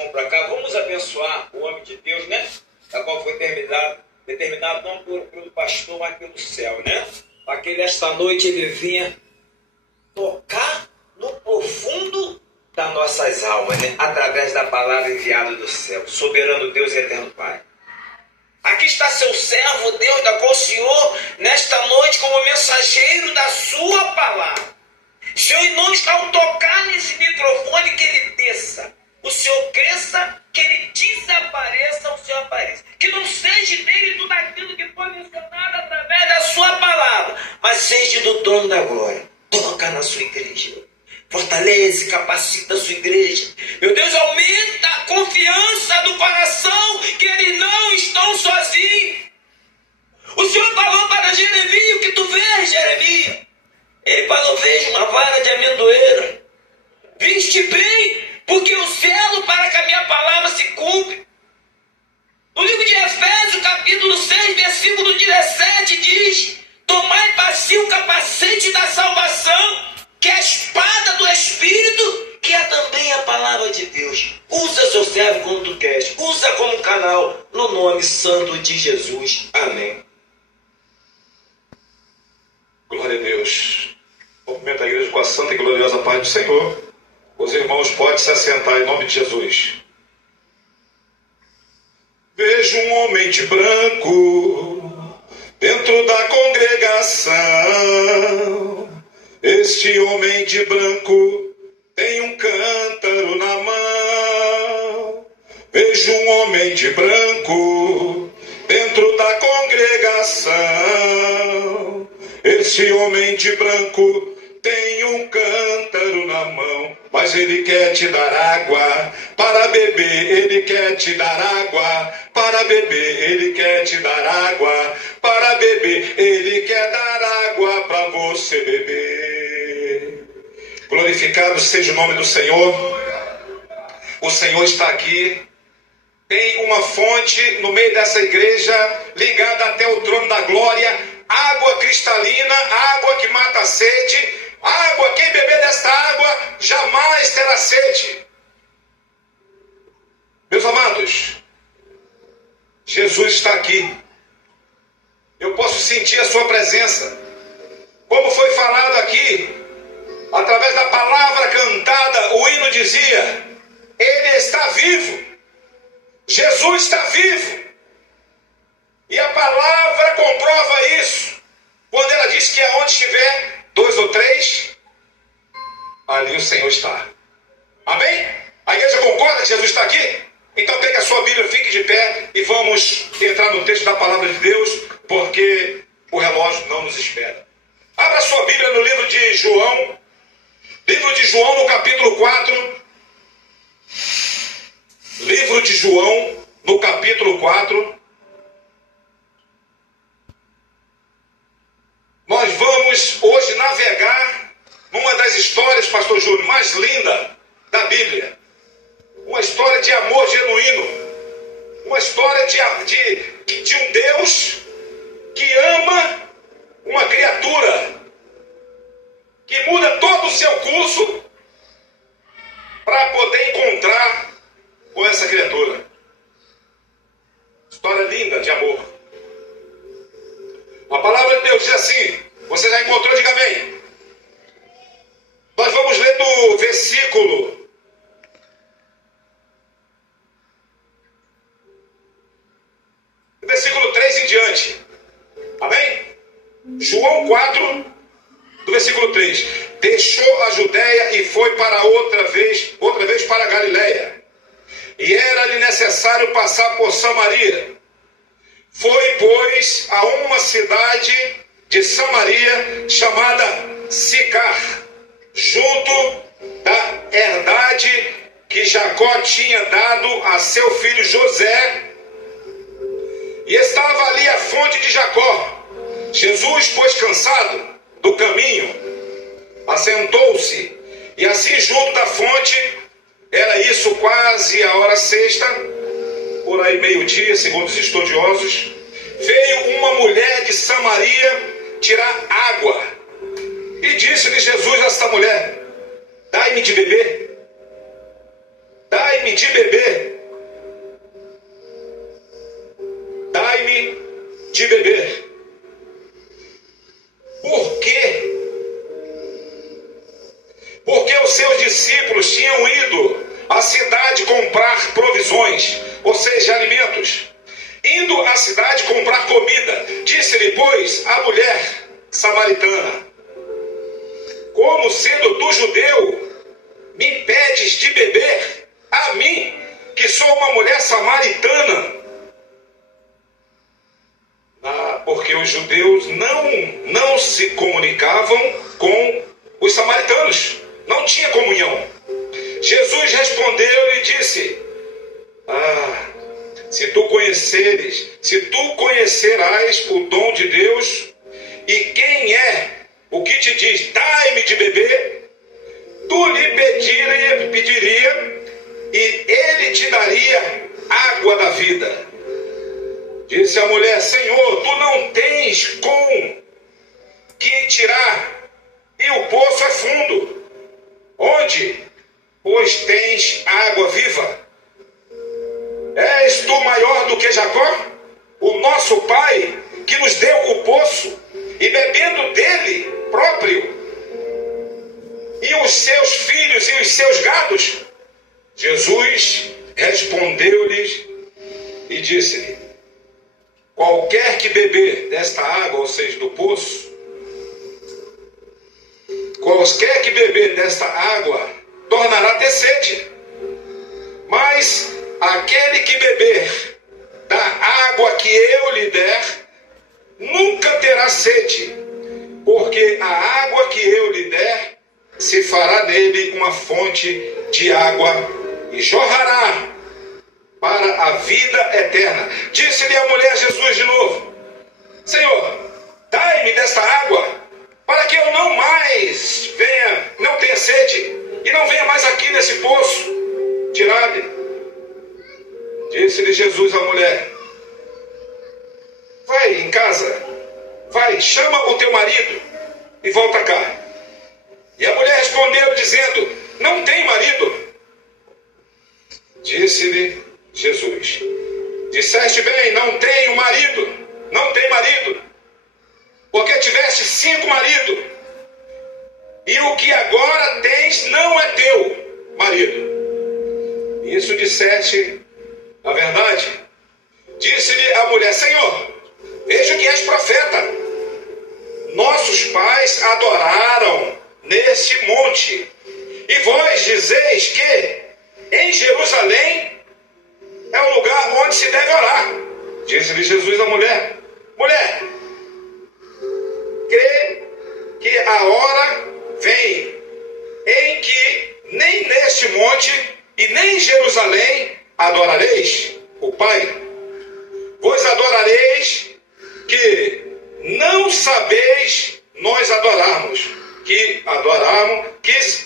vão para cá, vamos abençoar o homem de Deus, né? Da qual foi determinado não pelo pastor, mas pelo céu, né? Para que nesta noite ele vinha tocar no profundo das nossas almas, né? Através da palavra enviada do céu. Soberano Deus e eterno Pai. Aqui está seu servo, Deus, da qual o Senhor, nesta noite, como mensageiro da sua palavra. Senhor, em nome está ao tocar nesse microfone, que ele desça. O Senhor cresça, que ele desapareça, o Senhor apareça. Que não seja dele tudo aquilo que foi mencionado através da sua palavra, mas seja do trono da glória. Toca na sua igreja. Fortalece, capacita a sua igreja. Meu Deus, aumenta a confiança do coração que eles não estão sozinhos. O Senhor falou para Jeremias, o que tu vês, Jeremias? Ele falou, vejo uma vara de amendoeira. Viste bem, porque o selo para que a minha palavra se cumpre. No livro de Efésios, capítulo 6, versículo 17, diz: tomai para si o capacete da salvação, que é a espada do Espírito, que é também a palavra de Deus. Usa seu servo como tu queres. Usa como canal, no nome santo de Jesus. Amém. Glória a Deus. Cumprimento a igreja com a santa e gloriosa paz do Senhor. Os irmãos podem se assentar em nome de Jesus. Vejo um homem de branco dentro da congregação. Este homem de branco tem um cântaro na mão. Vejo um homem de branco dentro da congregação. Este homem de branco tem um cântaro na mão, mas ele quer te dar água para beber. Ele quer te dar água para beber. Ele quer te dar água para beber. Ele quer dar água para você beber. Glorificado seja o nome do Senhor. O Senhor está aqui. Tem uma fonte no meio dessa igreja, ligada até o trono da glória. Água cristalina, água que mata a sede. Água, quem beber desta água jamais terá sede. Meus amados, Jesus está aqui. Eu posso sentir a sua presença. Como foi falado aqui, através da palavra cantada, o hino dizia: Ele está vivo. Jesus está vivo. E a palavra comprova isso. Quando ela diz que aonde estiver 2 ou 3, ali o Senhor está. Amém? A igreja concorda que Jesus está aqui? Então pegue a sua Bíblia, fique de pé e vamos entrar no texto da palavra de Deus, porque o relógio não nos espera. Abra sua Bíblia no livro de João. Livro de João, no capítulo 4. Livro de João, no capítulo 4. Nós vamos hoje navegar numa das histórias, pastor Júnior, mais linda da Bíblia. Uma história de amor genuíno. Uma história de um Deus que ama uma criatura, que muda todo o seu curso para poder encontrar com essa criatura. História linda de amor. A palavra de Deus diz assim, você já encontrou? Diga amém. Nós vamos ler do versículo 3 em diante. Amém? João 4, do versículo 3. Deixou a Judéia e foi para outra vez para a Galiléia. E era-lhe necessário passar por Samaria. Foi, pois, a uma cidade de Samaria chamada Sicar, junto da herdade que Jacó tinha dado a seu filho José. E estava ali a fonte de Jacó. Jesus, pois, cansado do caminho, assentou-se. E assim, junto da fonte, era isso quase a hora sexta, por aí meio-dia, segundo os estudiosos, veio uma mulher de Samaria tirar água. E disse-lhe Jesus a essa mulher: dai-me de beber. Dai-me de beber. discípulos tinham ido à cidade comprar provisões, ou seja, alimentos. Indo à cidade comprar comida, disse-lhe, pois, a mulher samaritana: como sendo tu judeu, me pedes de beber a mim, que sou uma mulher samaritana? Porque os judeus não se comunicavam com os samaritanos, não tinha comunhão. Jesus respondeu e disse: se tu conhecerás o dom de Deus, e quem é o que te diz, dai-me de beber, tu lhe pediria, e ele te daria água da vida. Disse a mulher: Senhor, tu não tens com que tirar, e o poço é fundo. Onde, pois, tens água viva? És tu maior do que Jacó, o nosso pai, que nos deu o poço, e bebendo dele próprio, e os seus filhos e os seus gados? Jesus respondeu-lhes e disse-lhe: qualquer que beber desta água, ou seja, do poço, qualquer que beber desta água, tornará a ter sede. Mas aquele que beber da água que eu lhe der, nunca terá sede, porque a água que eu lhe der se fará nele uma fonte de água e jorrará para a vida eterna. Disse-lhe a mulher Jesus de novo: Senhor, dai-me desta água, para que eu não tenha sede, e não venha mais aqui nesse poço tirar-lhe. Disse-lhe Jesus à mulher: vai em casa, vai, chama o teu marido e volta cá. E a mulher respondeu dizendo: não tem marido. Disse-lhe Jesus: disseste bem, não tenho marido, não tem marido, porque tiveste 5 maridos, e o que agora tens não é teu marido. Isso disseste a verdade. Disse-lhe a mulher: Senhor, vejo que és profeta. Nossos pais adoraram neste monte, e vós dizeis que em Jerusalém é o lugar onde se deve orar. Disse-lhe Jesus à mulher: mulher, crê que a hora vem em que nem neste monte e nem em Jerusalém adorareis o Pai. Vós adorareis que não sabeis nós adorarmos,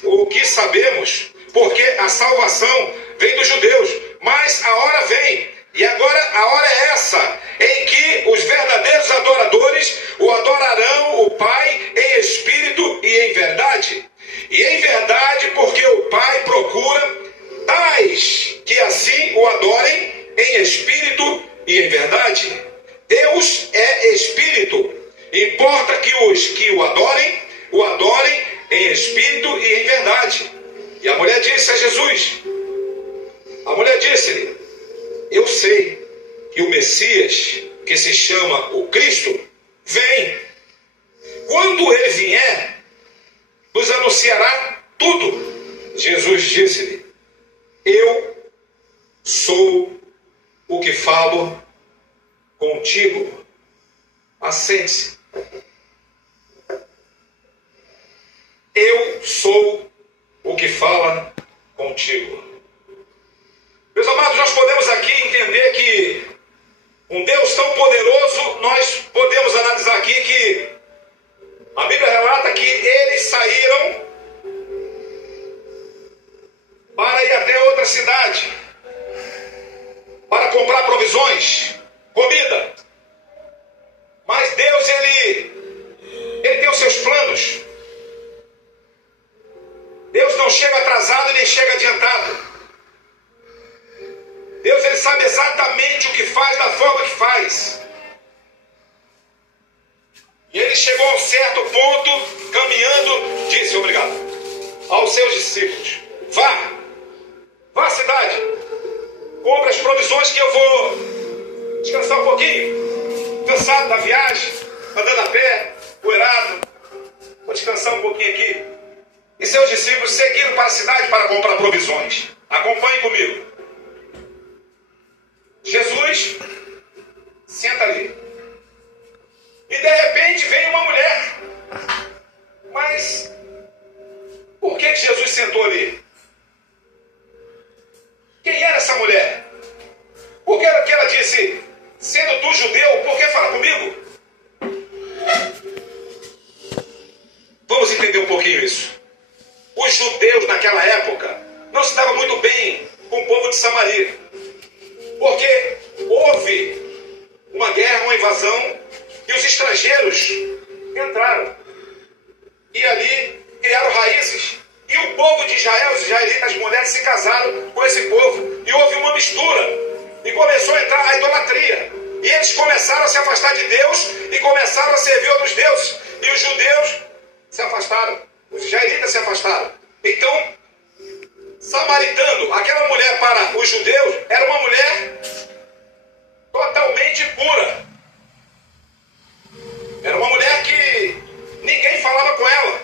o que sabemos, porque a salvação vem dos judeus. Mas a hora vem, e agora a hora é essa, em que os verdadeiros adoradores o adorarão o Pai em espírito e em verdade. E em verdade, porque o Pai procura tais que assim o adorem em espírito e em verdade. Deus é espírito. Importa que os que o adorem em espírito e em verdade. E a mulher disse a Jesus, disse-lhe: eu sei que o Messias, que se chama o Cristo, vem. Quando ele vier, nos anunciará tudo. Jesus disse-lhe: eu sou o que falo contigo. Assente-se. Eu sou o que fala contigo. Meus amados, nós podemos aqui entender que um Deus tão poderoso, nós podemos analisar aqui que a Bíblia relata que eles saíram para ir até outra cidade, para comprar provisões, comida. Mas Deus, Ele tem os seus planos. Deus não chega atrasado nem chega adiantado. Deus, Ele sabe exatamente o que faz, da forma que faz. E Ele chegou a um certo ponto, caminhando, disse: obrigado, aos seus discípulos: dela provisões. Acompanhe comigo. Jesus senta ali. E de repente vem uma mulher. Mas por que Jesus sentou ali? Quem era essa mulher? Por que ela disse, sendo tu judeu, por que fala comigo? Vamos entender um pouquinho isso. Os judeus naquela época não se davam muito bem com o povo de Samaria. Porque houve uma guerra, uma invasão, e os estrangeiros entraram. E ali criaram raízes. E o povo de Israel, os israelitas, as mulheres se casaram com esse povo. E houve uma mistura. E começou a entrar a idolatria. E eles começaram a se afastar de Deus e começaram a servir outros deuses. E os judeus se afastaram. Os israelitas se afastaram. Então, samaritano, aquela mulher para os judeus, era uma mulher totalmente pura. Era uma mulher que ninguém falava com ela.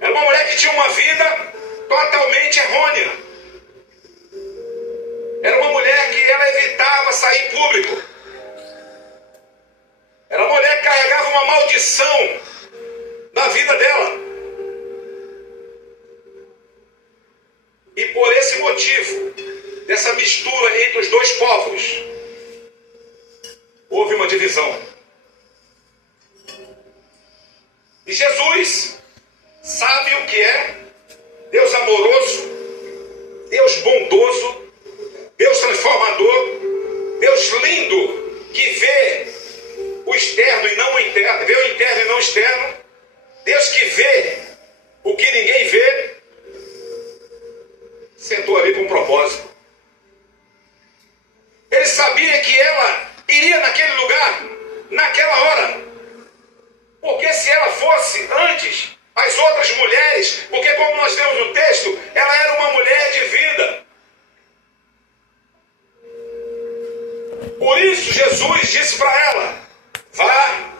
Era uma mulher que tinha uma vida totalmente errônea. Era uma mulher que ela evitava sair em público. Era uma mulher que carregava uma maldição na vida dela. E por esse motivo, dessa mistura entre os dois povos, houve uma divisão. E Jesus sabe o que é Deus amoroso, Deus bondoso, Deus transformador, Deus lindo, que vê o externo e não o interno, vê o interno e não o externo, Deus que vê o que ninguém vê, sentou ali com um propósito. Ele sabia que ela iria naquele lugar, naquela hora, porque se ela fosse antes, as outras mulheres, porque como nós temos no texto, ela era uma mulher de vida. Por isso Jesus disse para ela, vá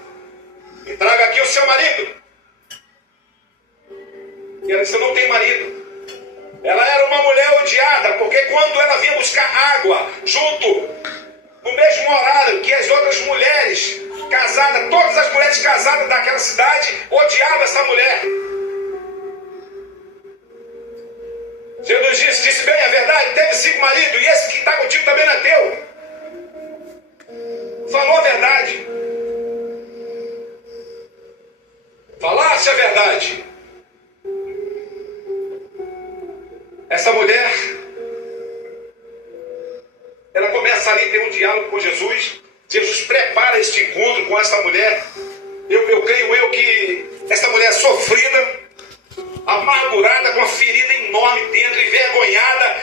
e traga aqui o seu marido. E ela disse, eu não tenho marido. Ela era uma mulher odiada, porque quando ela vinha buscar água, junto, no mesmo horário que as outras mulheres casadas, todas as mulheres casadas daquela cidade odiavam essa mulher. Jesus disse bem a verdade, teve 5 maridos, e esse que está contigo também não é teu. Falou a verdade. Falasse a verdade. Essa mulher, ela começa ali a ter um diálogo com Jesus. Jesus prepara este encontro com essa mulher. Eu creio que essa mulher sofrida, amargurada, com uma ferida enorme dentro, envergonhada,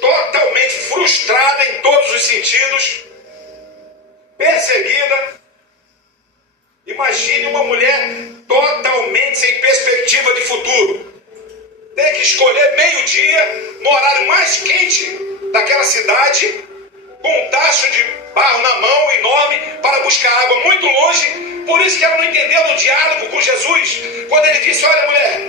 totalmente frustrada em todos os sentidos, perseguida. Imagine uma mulher totalmente sem perspectiva de futuro. Tem que escolher meio-dia, no horário mais quente daquela cidade, com um tacho de barro na mão enorme, para buscar água muito longe. Por isso que ela não entendeu no diálogo com Jesus, quando ele disse, olha mulher,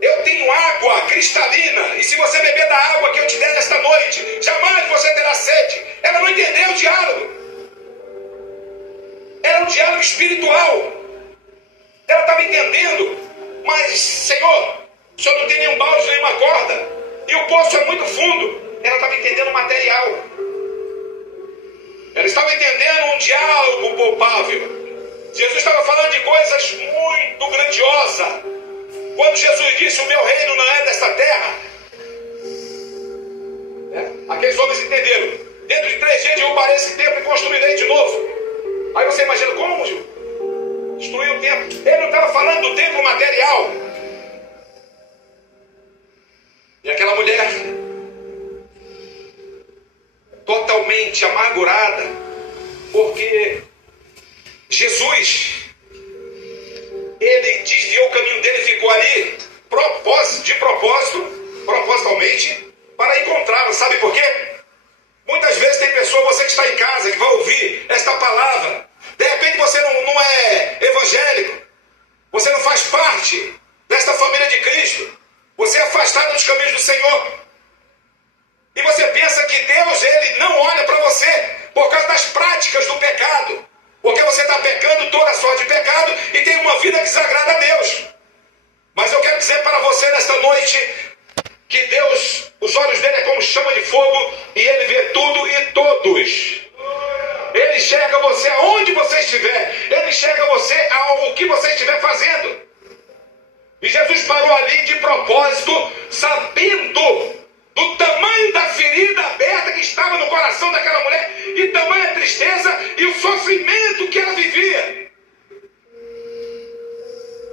eu tenho água cristalina, e se você beber da água que eu te der nesta noite, jamais você terá sede. Ela não entendeu o diálogo. Era um diálogo espiritual. Ela estava entendendo, mas Senhor, o Senhor não tem nenhum balde, nenhuma corda, e o poço é muito fundo. Ela estava entendendo o material. Ela estava entendendo um diálogo palpável. Jesus estava falando de coisas muito grandiosas. Quando Jesus disse, o meu reino não é desta terra, aqueles homens entenderam. Dentro de 3 dias derrubarei esse templo e construirei de novo. Aí você imagina, como destruir o templo? Ele não estava falando do templo material. E aquela mulher, totalmente amargurada, porque Jesus, ele desviou o caminho dele e ficou ali, propositalmente, para encontrá-la. Sabe por quê? Muitas vezes tem pessoa, você que está em casa, que vai ouvir esta palavra. De repente você não é evangélico, você não faz parte desta família de Cristo. Você é afastado dos caminhos do Senhor. E você pensa que Deus, Ele não olha para você por causa das práticas do pecado. Porque você está pecando toda sorte de pecado e tem uma vida que desagrada a Deus. Mas eu quero dizer para você nesta noite que Deus, os olhos dele é como chama de fogo e ele vê tudo e todos. Ele enxerga você aonde você estiver. Ele enxerga você o que você estiver fazendo. E Jesus parou ali de propósito, sabendo do tamanho da ferida aberta que estava no coração daquela mulher e tamanha tristeza e o sofrimento que ela vivia.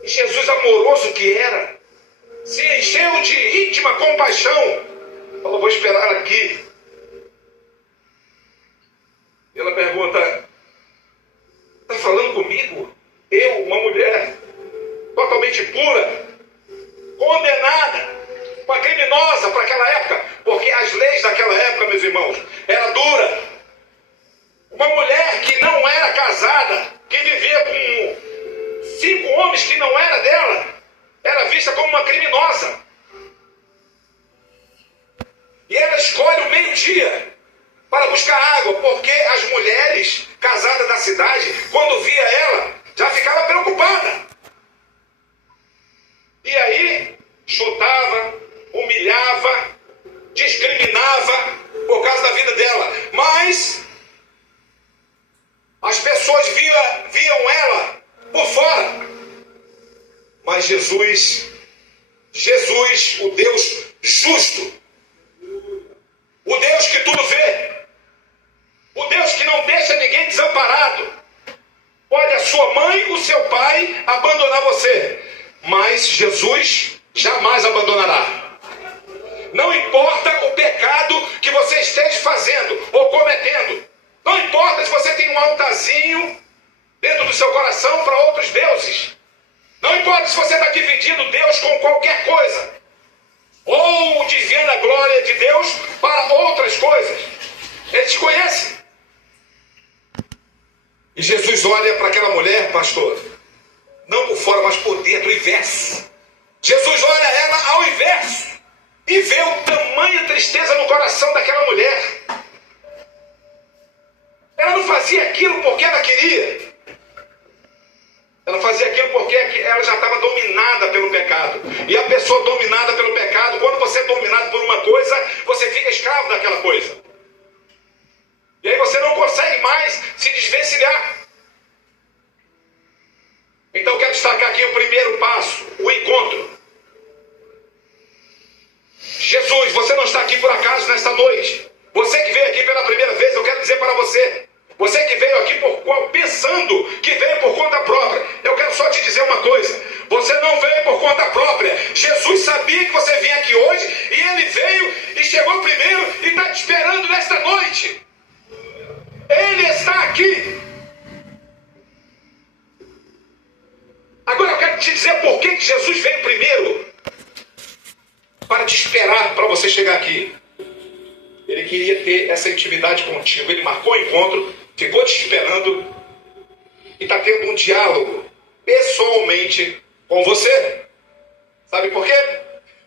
E Jesus, amoroso que era, se encheu de íntima compaixão. Falou, vou esperar aqui. E ela pergunta, está falando comigo? Eu, uma mulher totalmente pura, condenada, uma criminosa para aquela época, porque as leis daquela época, meus irmãos, era dura. Uma mulher que não era casada, que vivia com 5 homens que não era dela, era vista como uma criminosa. E ela escolhe o meio-dia para buscar água, porque as mulheres casadas da cidade, quando via ela, já ficava preocupada. E aí, chutava, humilhava, discriminava por causa da vida dela. Mas as pessoas viam ela por fora. Mas Jesus, o Deus justo, o Deus que tudo vê, o Deus que não deixa ninguém desamparado, pode a sua mãe, o seu pai abandonar você, mas Jesus jamais abandonará. Não importa o pecado que você esteja fazendo ou cometendo. Não importa se você tem um altarzinho dentro do seu coração para outros deuses. Não importa se você está dividindo Deus com qualquer coisa. Ou desviando a glória de Deus para outras coisas. Ele te conhece. E Jesus olha para aquela mulher, pastor, não por fora, mas por dentro, o inverso. Jesus olha ela ao inverso e vê o tamanho tristeza no coração daquela mulher. Ela não fazia aquilo porque ela queria. Ela fazia aquilo porque ela já estava dominada pelo pecado. E a pessoa dominada pelo pecado, quando você é dominado por uma coisa, você fica escravo daquela coisa. E aí você não consegue mais se desvencilhar. Então eu quero destacar aqui o primeiro passo, o encontro. Jesus, você não está aqui por acaso nesta noite. Você que veio aqui pela primeira vez, eu quero dizer para você. Você que veio aqui pensando que veio por conta própria. Eu quero só te dizer uma coisa. Você não veio por conta própria. Jesus sabia que você vinha aqui hoje e ele veio e chegou primeiro e está te esperando nesta noite. Ele está aqui. Agora eu quero te dizer por que Jesus veio primeiro. Para te esperar, para você chegar aqui. Ele queria ter essa intimidade contigo. Ele marcou o encontro, ficou te esperando e está tendo um diálogo pessoalmente com você. Sabe por quê?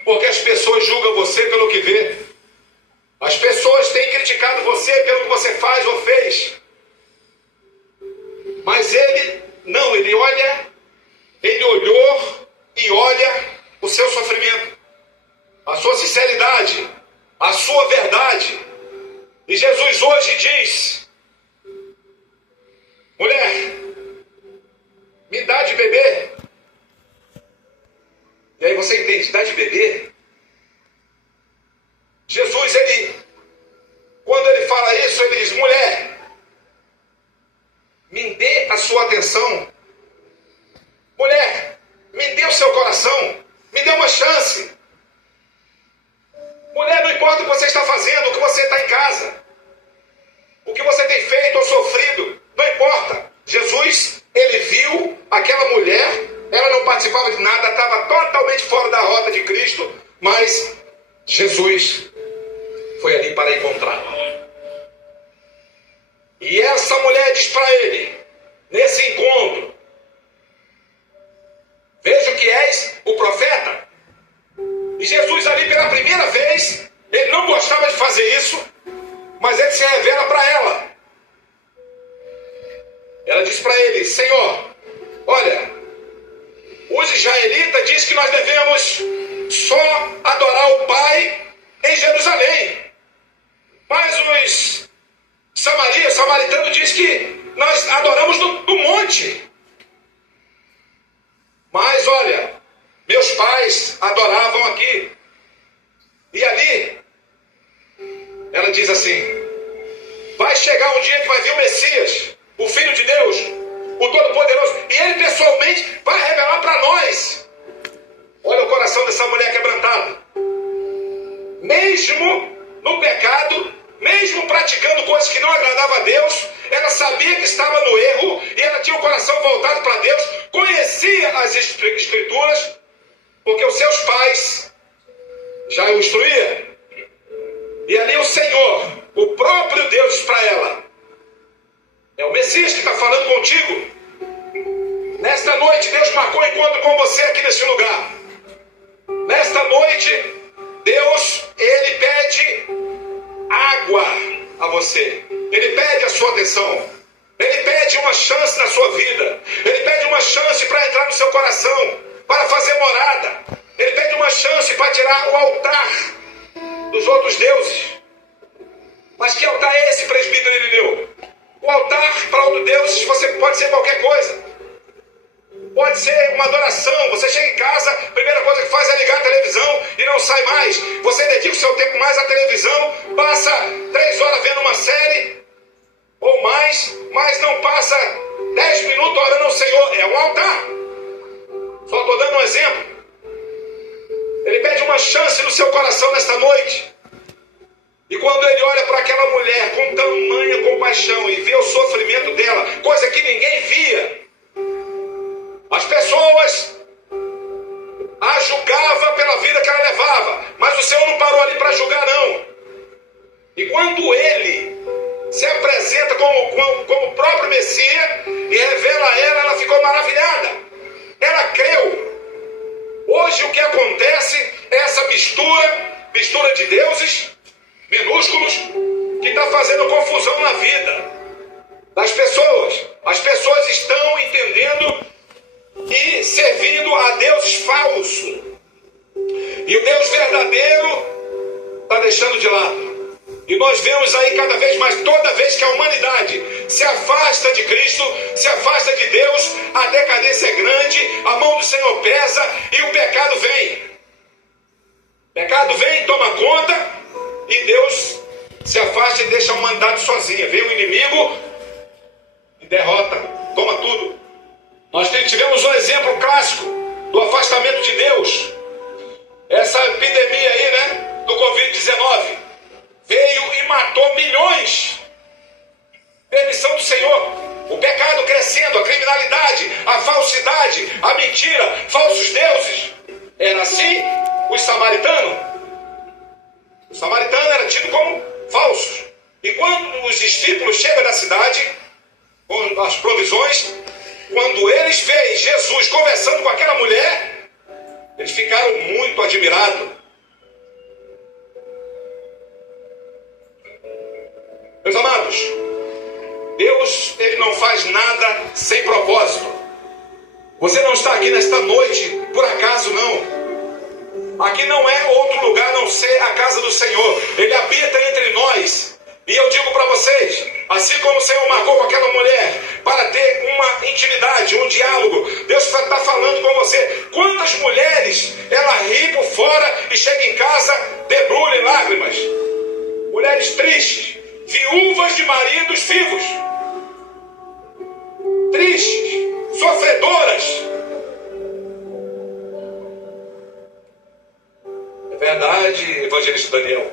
Porque as pessoas julgam você pelo que vê. As pessoas têm criticado você pelo que você faz ou fez. Mas ele não, ele olhou e olha o seu sofrimento, a sua sinceridade, a sua verdade. E Jesus hoje diz: mulher, me dá de beber. E aí você entende, dá de beber? Jesus, quando ele fala isso, ele diz: mulher, me dê a sua atenção. Mulher, me dê o seu coração. Me dê uma chance. Mulher, não importa o que você está fazendo, o que você está em casa, o que você tem feito ou sofrido, não importa. Jesus, ele viu aquela mulher, ela não participava de nada, estava totalmente fora da rota de Cristo, mas Jesus foi ali para encontrá-la. E essa mulher diz para ele, nesse encontro: vejo que és o profeta. E Jesus ali pela primeira vez, ele não gostava de fazer isso, mas ele se revela para ela. Ela disse para ele: Senhor, olha, os israelitas dizem que nós devemos só adorar o Pai em Jerusalém. Mas os samaritanos dizem que nós adoramos no monte. Mas olha, meus pais adoravam aqui. E ali, ela diz assim: vai chegar um dia que vai vir o Messias, o Filho de Deus, o Todo-Poderoso, e ele pessoalmente vai revelar para nós. Olha o coração dessa mulher quebrantado. Mesmo no pecado, mesmo praticando coisas que não agradavam a Deus, ela sabia que estava no erro e ela tinha o coração voltado para Deus, conhecia as Escrituras, porque os seus pais já o instruíam. E ali o Senhor, o próprio Deus, diz para ela: é o Messias que está falando contigo. Nesta noite Deus marcou encontro com você aqui nesse lugar. Nesta noite Deus, ele pede água a você. Ele pede a sua atenção. Ele pede uma chance na sua vida. Ele pede uma chance para entrar no seu coração, para fazer morada. Ele pede uma chance para tirar o altar dos outros deuses. Mas que altar é esse, presbítero Irineu? O altar para outro Deus pode ser qualquer coisa. Pode ser uma adoração. Você chega em casa, a primeira coisa que faz é ligar a televisão e não sai mais. Você dedica o seu tempo mais à televisão, passa 3 horas vendo uma série ou mais, mas não passa 10 minutos orando ao Senhor. É um altar. Só estou dando um exemplo. Ele pede uma chance no seu coração nesta noite. E quando ele olha para aquela mulher com tamanha compaixão e vê o sofrimento dela, coisa que ninguém via, as pessoas a julgavam pela vida que ela levava, mas o Senhor não parou ali para julgar, não. E quando ele se apresenta como o próprio Messias e revela a ela, ela ficou maravilhada. Ela creu. Hoje o que acontece é essa mistura de deuses minúsculos, que está fazendo confusão na vida das pessoas. As pessoas estão entendendo e servindo a deuses falsos. E o Deus verdadeiro está deixando de lado. E nós vemos aí cada vez mais, toda vez que a humanidade se afasta de Cristo, se afasta de Deus, a decadência é grande, a mão do Senhor pesa e o pecado vem. O pecado vem, toma conta, e Deus se afasta e deixa a humanidade sozinha. Vem o inimigo e derrota, toma tudo. Nós tivemos um exemplo clássico do afastamento de Deus. Essa epidemia aí, né, do Covid-19, veio e matou milhões. Permissão do Senhor. O pecado crescendo, a criminalidade, a falsidade, a mentira, falsos deuses. Era assim os samaritanos. O samaritano era tido como falsos. E quando os discípulos chegam da cidade, com as provisões, quando eles veem Jesus conversando com aquela mulher, eles ficaram muito admirados. Meus amados, Deus, ele não faz nada sem propósito. Você não está aqui nesta noite por acaso, não. Aqui não é outro lugar a não ser a casa do Senhor. Ele habita entre nós. E eu digo para vocês, assim como o Senhor marcou com aquela mulher para ter uma intimidade, um diálogo, Deus está falando com você. Quantas mulheres ela ri por fora e chega em casa, debulha em lágrimas? Mulheres tristes, viúvas de maridos vivos, tristes, sofredoras. É verdade, evangelista Daniel.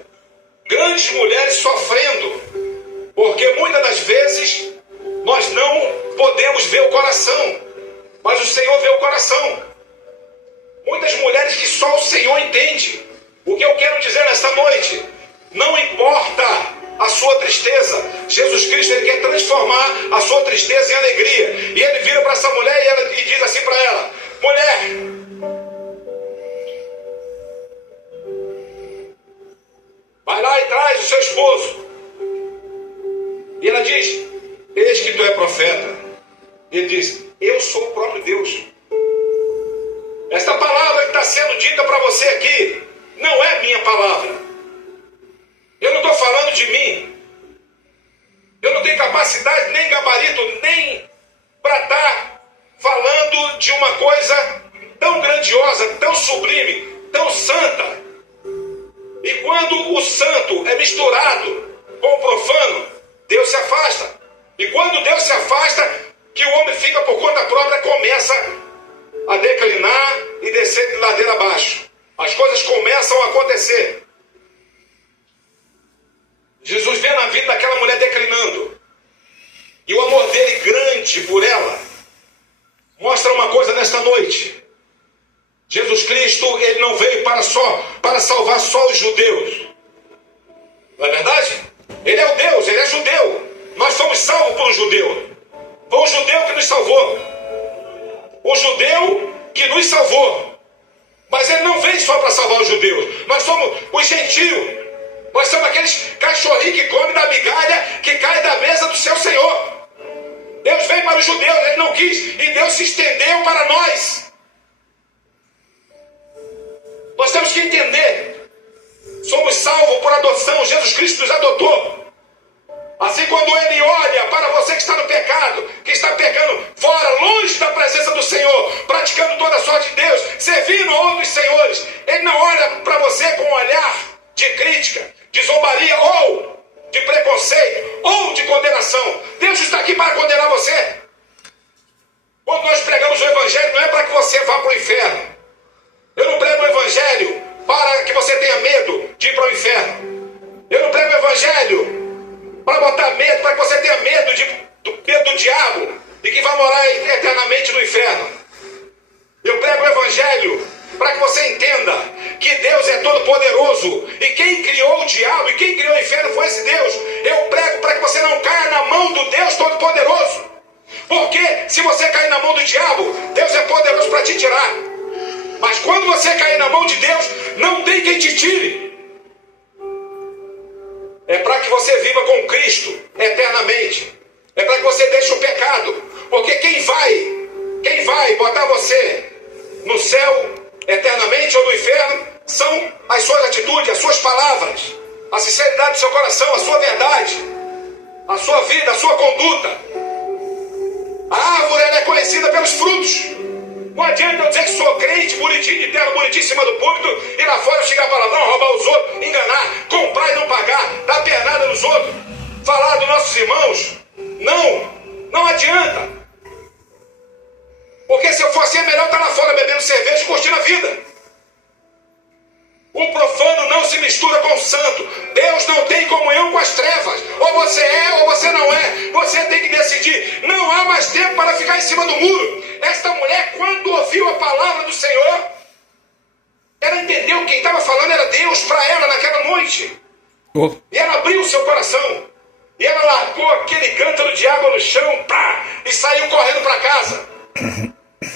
Grandes mulheres sofrendo, porque muitas das vezes nós não podemos ver o coração, mas o Senhor vê o coração. Muitas mulheres que só o Senhor entende. O que eu quero dizer nesta noite, não importa a sua tristeza, Jesus Cristo, ele quer transformar a sua tristeza em alegria. E ele vira para essa mulher e diz assim para ela: mulher, seu esposo. E ela diz: eis que tu é profeta. E ele diz: eu sou o próprio Deus. Esta palavra que está sendo dita para você aqui não é minha palavra. Eu não estou falando de mim. Eu não tenho capacidade, nem gabarito, nem para estar falando de uma coisa tão grandiosa, tão sublime, tão santa. E quando o santo é misturado com o profano, Deus se afasta. E quando Deus se afasta, que o homem fica por conta própria, começa a declinar e descer de ladeira abaixo. As coisas começam a acontecer. Jesus vê na vida daquela mulher declinando. E o amor dele grande por ela mostra uma coisa nesta noite. Jesus Cristo, ele não veio para salvar só os judeus. Não é verdade? Ele é o Deus, ele é judeu. Nós somos salvos por um judeu. Foi o judeu que nos salvou. O judeu que nos salvou. Mas ele não veio só para salvar os judeus. Nós somos os gentios. Nós somos aqueles cachorrinhos que comem da migalha que cai da mesa do seu Senhor. Deus veio para os judeus, ele não quis. E Deus se estendeu para nós. Nós temos que entender. Somos salvos por adoção. Jesus Cristo nos adotou. Assim, quando ele olha para você que está no pecado, que está pecando fora, longe da presença do Senhor, praticando toda a sorte de Deus, servindo a outros senhores, ele não olha para você com um olhar de crítica, de zombaria, ou de preconceito, ou de condenação. Deus está aqui para condenar você. Quando nós pregamos o Evangelho, não é para que você vá para o inferno. Eu não prego o Evangelho para que você tenha medo de ir para o inferno. Eu não prego o Evangelho para botar medo, para que você tenha medo do diabo e que vai morar eternamente no inferno. Eu prego o Evangelho para que você entenda que Deus é todo poderoso e quem criou o diabo e quem criou o inferno foi esse Deus. Eu prego para que você não caia na mão do Deus todo poderoso, porque se você cair na mão do diabo, Deus é poderoso para te tirar. Mas quando você cair na mão de Deus, não tem quem te tire. É para que você viva com Cristo eternamente. É para que você deixe o pecado. Porque quem vai botar você no céu eternamente ou no inferno são as suas atitudes, as suas palavras, a sinceridade do seu coração, a sua verdade, a sua vida, a sua conduta. A árvore ela é conhecida pelos frutos. Não adianta eu dizer que sou crente, bonitinho de terra, bonitinho em cima do púlpito, e lá fora eu chegar palavrão, roubar os outros, enganar, comprar e não pagar, dar pernada nos outros, falar dos nossos irmãos. Não adianta. Porque se eu for assim, é melhor estar lá fora bebendo cerveja e curtindo a vida. O profano não se mistura com o santo. Deus não tem comunhão com as trevas. Ou você é ou você não é. Você tem que decidir. Não há mais tempo para ficar em cima do muro. Esta mulher, quando ouviu a palavra do Senhor, ela entendeu que quem estava falando era Deus para ela naquela noite. E ela abriu o seu coração. E ela largou aquele cântaro de água no chão, e saiu correndo para casa.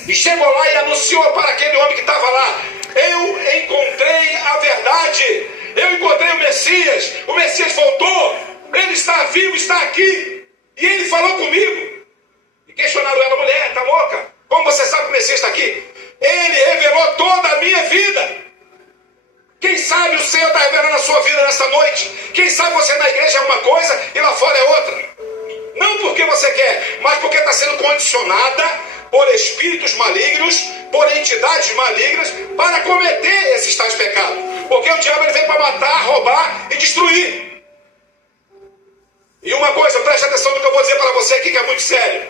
E chegou lá e anunciou para aquele homem que estava lá: eu encontrei a verdade, eu encontrei o Messias voltou, ele está vivo, está aqui, e ele falou comigo. E questionaram ela: mulher, está louca? Como você sabe que o Messias está aqui? Ele revelou toda a minha vida. Quem sabe o Senhor está revelando a sua vida nessa noite? Quem sabe você na igreja é uma coisa e lá fora é outra? Não porque você quer, mas porque está sendo condicionada por espíritos malignos, por entidades malignas, para cometer esses tais pecados. Porque o diabo ele vem para matar, roubar e destruir. E uma coisa, preste atenção no que eu vou dizer para você aqui, que é muito sério.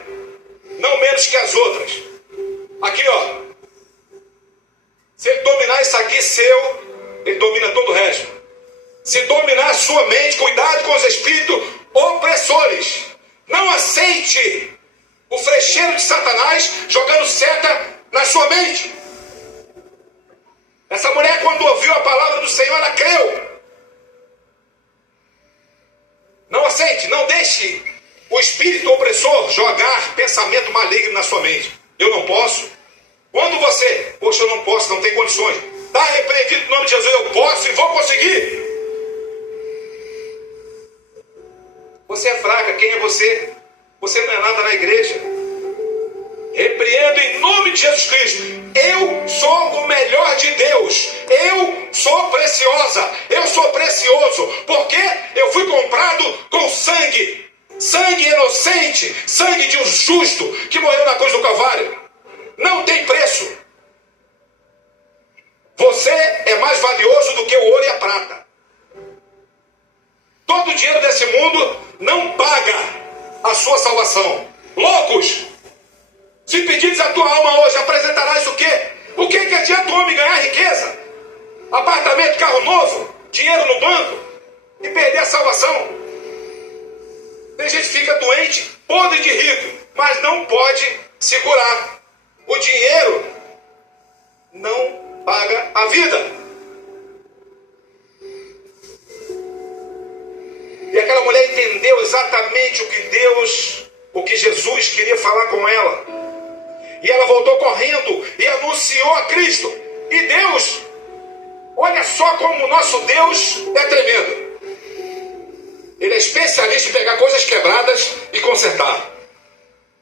Não menos que as outras. Aqui, ó. Se ele dominar isso aqui seu, ele domina todo o resto. Se dominar a sua mente, cuidado com os espíritos opressores. Não aceite o frecheiro de Satanás jogando seta na sua mente. Essa mulher, quando ouviu a palavra do Senhor, ela creu. Não aceite, não deixe o espírito opressor jogar pensamento maligno na sua mente. Eu não posso. Quando você, poxa, eu não posso, não tem condições, está repreendido no nome de Jesus. Eu posso e vou conseguir. sou precioso, porque eu fui comprado com sangue. Sangue inocente, sangue de um justo que morreu na cruz do Calvário. Não tem preço. Você é mais valioso do que o ouro e a prata. Todo o dinheiro desse mundo não paga a sua salvação. Loucos! Se pedires a tua alma hoje, apresentarás o quê? O que adianta o homem ganhar riqueza? Apartamento, carro novo, dinheiro no banco e perder a salvação? Tem gente que fica doente, podre de rico, mas não pode segurar. O dinheiro não paga a vida. E aquela mulher entendeu exatamente o que Jesus queria falar com ela. E ela voltou correndo e anunciou a Cristo. E Deus, olha só como o nosso Deus é tremendo. Ele é especialista em pegar coisas quebradas e consertar.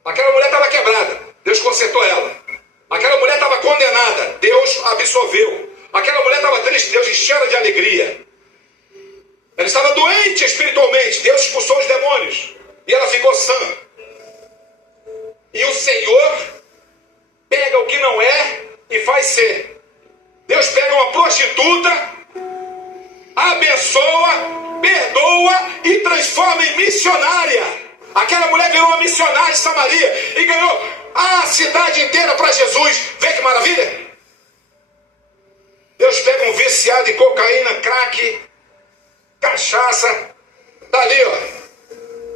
Aquela mulher estava quebrada, Deus consertou ela. Aquela mulher estava condenada, Deus absolveu. Aquela mulher estava triste, Deus encheu ela de alegria. Ela estava doente espiritualmente, Deus expulsou os demônios. E ela ficou sã. E o Senhor pega o que não é e faz ser. Deus pega uma prostituta, abençoa, perdoa e transforma em missionária. Aquela mulher virou uma missionária de Samaria e ganhou a cidade inteira para Jesus. Vê que maravilha? Deus pega um viciado em cocaína, crack, cachaça, tá ali, ó,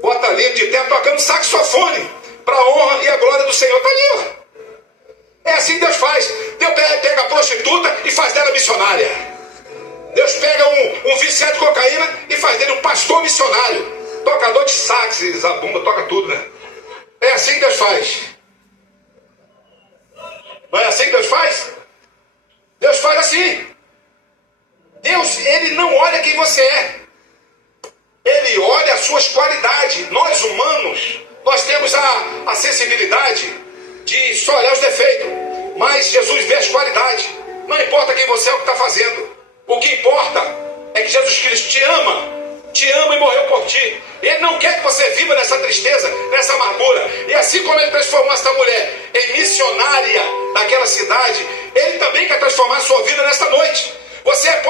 bota ali de teto tocando saxofone para a honra e a glória do Senhor. Tá ali, ó. É assim que Deus faz. Deus pega a prostituta e faz dela missionária. Deus pega um viciado de cocaína e faz dele um pastor missionário. Tocador de sax, zabumba, toca tudo, né? É assim que Deus faz. Não é assim que Deus faz? Deus faz assim. Deus, Ele não olha quem você é. Ele olha as suas qualidades. Nós humanos, nós temos a sensibilidade de só olhar os defeitos. Mas Jesus vê as qualidades. Não importa quem você é ou o que está fazendo. O que importa é que Jesus Cristo te ama e morreu por ti. Ele não quer que você viva nessa tristeza, nessa amargura. E assim como Ele transformou essa mulher em missionária daquela cidade, Ele também quer transformar a sua vida nesta noite. Você é